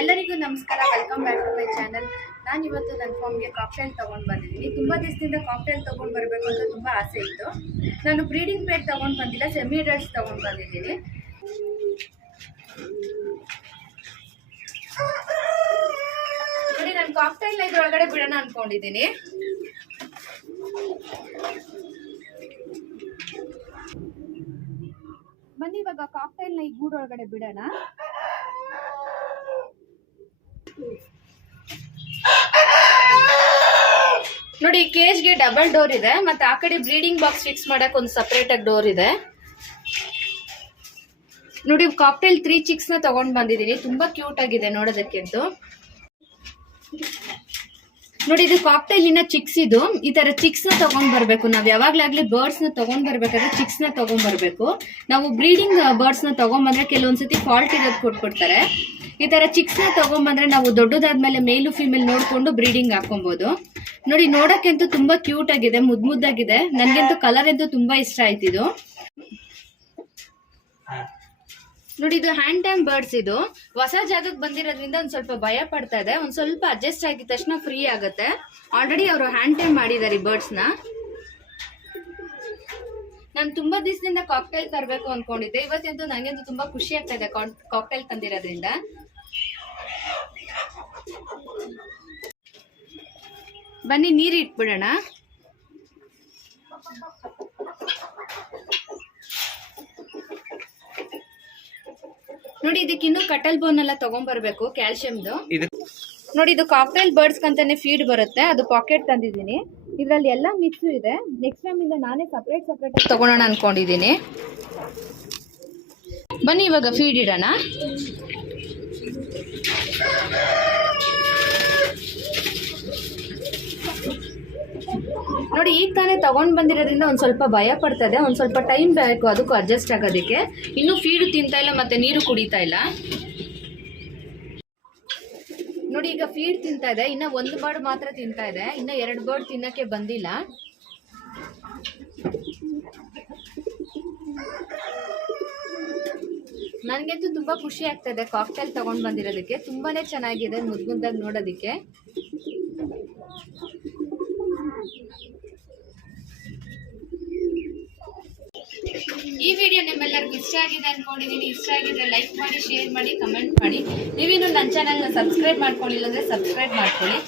ಎಲ್ಲರಿಗೂ ನಮಸ್ಕಾರ, welcome back to my channel. ನಾನು ಇವತ್ತು ನನ್ನ ಫಾರ್ಮ್ಗೆ ಕಾಕ್ಟೈಲ್ ತೊಗೊಂಡು ಬಂದಿದ್ದೀನಿ. ತುಂಬ ದಿವಸದಿಂದ ಕಾಕ್ಟೈಲ್ ತೊಗೊಂಡು ಬರಬೇಕು ಅಂತ ತುಂಬ ಆಸೆ ಇತ್ತು. ನಾನು ಬ್ರೀಡಿಂಗ್ ಪೇರ್ ತೊಗೊಂಡು ಬಂದಿಲ್ಲ, ಸೆಮಿ ಅಡಲ್ಟ್ಸ್ ತೊಗೊಂಡು ಬಂದಿದ್ದೀನಿ. ನೋಡಿ, ನಾನು ಕಾಕ್ಟೈಲ್ನ ಇದ್ರೊಳಗಡೆ ಬಿಡೋಣ ಅಂದ್ಕೊಂಡಿದ್ದೀನಿ. ಬನ್ನಿ ಇವಾಗ ಕಾಕ್ಟೈಲ್ನ ಈ ಗೂಡೊಳಗಡೆ ಬಿಡೋಣ. ನೋಡಿ, ಕೇಜ್ಗೆ ಡಬಲ್ ಡೋರ್ ಇದೆ, ಮತ್ತೆ ಆ ಕಡೆ ಬ್ರೀಡಿಂಗ್ ಬಾಕ್ಸ್ ಫಿಕ್ಸ್ ಮಾಡಕ್ ಒಂದು ಸಪರೇಟ್ ಆಗಿ ಡೋರ್ ಇದೆ. ನೋಡಿ, ಕಾಕ್ಟೈಲ್ 3 ಚಿಕ್ಸ್ ನ ತಗೊಂಡ್ ಬಂದಿದ್ದೀನಿ. ತುಂಬಾ ಕ್ಯೂಟ್ ಆಗಿದೆ ನೋಡೋದಕ್ಕೆಂದು. ನೋಡಿ, ಇದು ಕಾಕ್ಟೈಲ್ ಇನ್ನ ಚಿಕ್ಸ್. ಇದು ಈ ತರ ಚಿಕ್ಸ್ ನ ತಗೊಂಡ್ ಬರ್ಬೇಕು. ನಾವ್ ಯಾವಾಗ್ಲಾಗ್ಲಿ ಬರ್ಡ್ಸ್ ನ ತಗೊಂಡ್ ಬರ್ಬೇಕಾದ್ರೆ ಚಿಕ್ಸ್ ನ ತಗೊಂಡ್ ಬರ್ಬೇಕು. ನಾವು ಬ್ರೀಡಿಂಗ್ ಬರ್ಡ್ಸ್ ನ ತಗೊಂಡ್ಬಂದ್ರೆ ಕೆಲವೊಂದ್ಸತಿ ಫಾಲ್ಟ್ ಇರೋದು ಕೊಟ್ಬಿಡ್ತಾರೆ. ಈ ತರ ಚಿಕ್ಸ್ ನ ತಗೊಂಡ್ಬಂದ್ರೆ ನಾವು ದೊಡ್ಡದಾದ್ಮೇಲೆ ಮೇಲು ಫಿಮೇಲ್ ನೋಡ್ಕೊಂಡು ಬ್ರೀಡಿಂಗ್ ಹಾಕೊಬಹುದು. ನೋಡಿ, ನೋಡಕ್ಕಂತೂ ತುಂಬಾ ಕ್ಯೂಟ್ ಆಗಿದೆ, ಮುದ್ದಾಗಿದೆ. ನನ್ಗಂತೂ ಕಲರ್ ಅಂತೂ ತುಂಬಾ ಇಷ್ಟ ಆಯ್ತಿದು. ನೋಡಿ, ಇದು ಹ್ಯಾಂಡ್ ಟೈಮ್ ಬರ್ಡ್ಸ್. ಇದು ಹೊಸ ಜಾಗಕ್ಕೆ ಬಂದಿರೋದ್ರಿಂದ ಒಂದ್ ಸ್ವಲ್ಪ ಭಯ ಪಡ್ತಾ ಇದೆ. ಒಂದ್ ಸ್ವಲ್ಪ ಅಡ್ಜಸ್ಟ್ ಆಗಿದ ತಕ್ಷಣ ಫ್ರೀ ಆಗುತ್ತೆ. ಆಲ್ರೆಡಿ ಅವರು ಹ್ಯಾಂಡ್ ಟೈಮ್ ಮಾಡಿದ್ದಾರೆ ಬರ್ಡ್ಸ್ ನ. ನಾನು ತುಂಬಾ ದಿವಸದಿಂದ ಕಾಕ್ಟೈಲ್ ತರಬೇಕು ಅನ್ಕೊಂಡಿದ್ದೆ. ಇವತ್ತಂತೂ ನನಗಂತೂ ತುಂಬಾ ಖುಷಿ ಆಗ್ತಾ ಇದೆ ಕಾಕ್ಟೈಲ್ ತಂದಿರೋದ್ರಿಂದ. ಬನ್ನಿ ನೀರು ಇಟ್ಬಿಡೋಣ. ನೋಡಿ, ಇದಕ್ಕಿನ್ನೂ ಕಟಲ್ ಬೋನ್ ಎಲ್ಲ ತಗೊಂಡ್ಬರ್ಬೇಕು, ಕ್ಯಾಲ್ಸಿಯಂದು. ನೋಡಿ, ಇದು ಕಾಕ್ಟೈಲ್ ಬರ್ಡ್ಸ್ ಅಂತಾನೆ ಫೀಡ್ ಬರುತ್ತೆ. ಅದು ಪಾಕೆಟ್ ತಂದಿದ್ದೀನಿ. ಇದ್ರಲ್ಲಿ ಎಲ್ಲ ಮಿಕ್ಸ್ ಇದೆ. ನೆಕ್ಸ್ಟ್ ಟೈಮ್ ಇಂದ ನಾನೇ ಸಪರೇಟ್ ತಗೊಳ್ಳೋಣ ಅನ್ಕೊಂಡಿದ್ದೀನಿ. ಬನ್ನಿ ಇವಾಗ ಫೀಡ್ ಇಡೋಣ. ನೋಡಿ, ಈಗ ತಾನೇ ತಗೊಂಡ್ ಬಂದಿರೋದ್ರಿಂದ ಒಂದ್ ಸ್ವಲ್ಪ ಭಯ ಪಡ್ತದೆ. ಒಂದ್ ಸ್ವಲ್ಪ ಟೈಮ್ ಬೇಕು ಅದಕ್ಕೂ ಅಡ್ಜಸ್ಟ್ ಆಗೋದಕ್ಕೆ. ಇನ್ನು ಫೀಡ್ ತಿಂತಾ ಇಲ್ಲ, ಮತ್ತೆ ನೀರು ಕುಡಿತಾ ಇಲ್ಲ. ನೋಡಿ, ಈಗ ಫೀಡ್ ತಿಂತಾ ಇದೆ. ಇನ್ನ 1 ಬರ್ಡ್ ಮಾತ್ರ ತಿಂತಾ ಇದೆ. ಇನ್ನ 2 ಬರ್ಡ್ ತಿನ್ನಕ್ಕೆ ಬಂದಿಲ್ಲ. ನನ್ಗಂತೂ ತುಂಬಾ ಖುಷಿ ಆಗ್ತಾ ಇದೆ ಕಾಕ್ಟೈಲ್ ತಗೊಂಡ್ ಬಂದಿರೋದಕ್ಕೆ. ತುಂಬಾನೇ ಚೆನ್ನಾಗಿದೆ, ಮುದ್ದಾಗಿ ನೋಡೋದಿಕ್ಕೆ. ಈ ವಿಡಿಯೋ ನಿಮ್ಮೆಲ್ಲರಿಗೂ ಇಷ್ಟ ಆಗಿದೆ ಅನ್ಕೊಂಡಿದ್ದೀನಿ. ಇಷ್ಟ ಆಗಿದ್ರೆ ಲೈಕ್ ಮಾಡಿ, ಶೇರ್ ಮಾಡಿ, ಕಮೆಂಟ್ ಮಾಡಿ. ನೀವೇನು ನನ್ನ ಚಾನಲ್ನ ಸಬ್ಸ್ಕ್ರೈಬ್ ಮಾಡ್ಕೊಂಡಿಲ್ಲ ಅಂದ್ರೆ ಸಬ್ಸ್ಕ್ರೈಬ್ ಮಾಡ್ಕೊಳ್ಳಿ.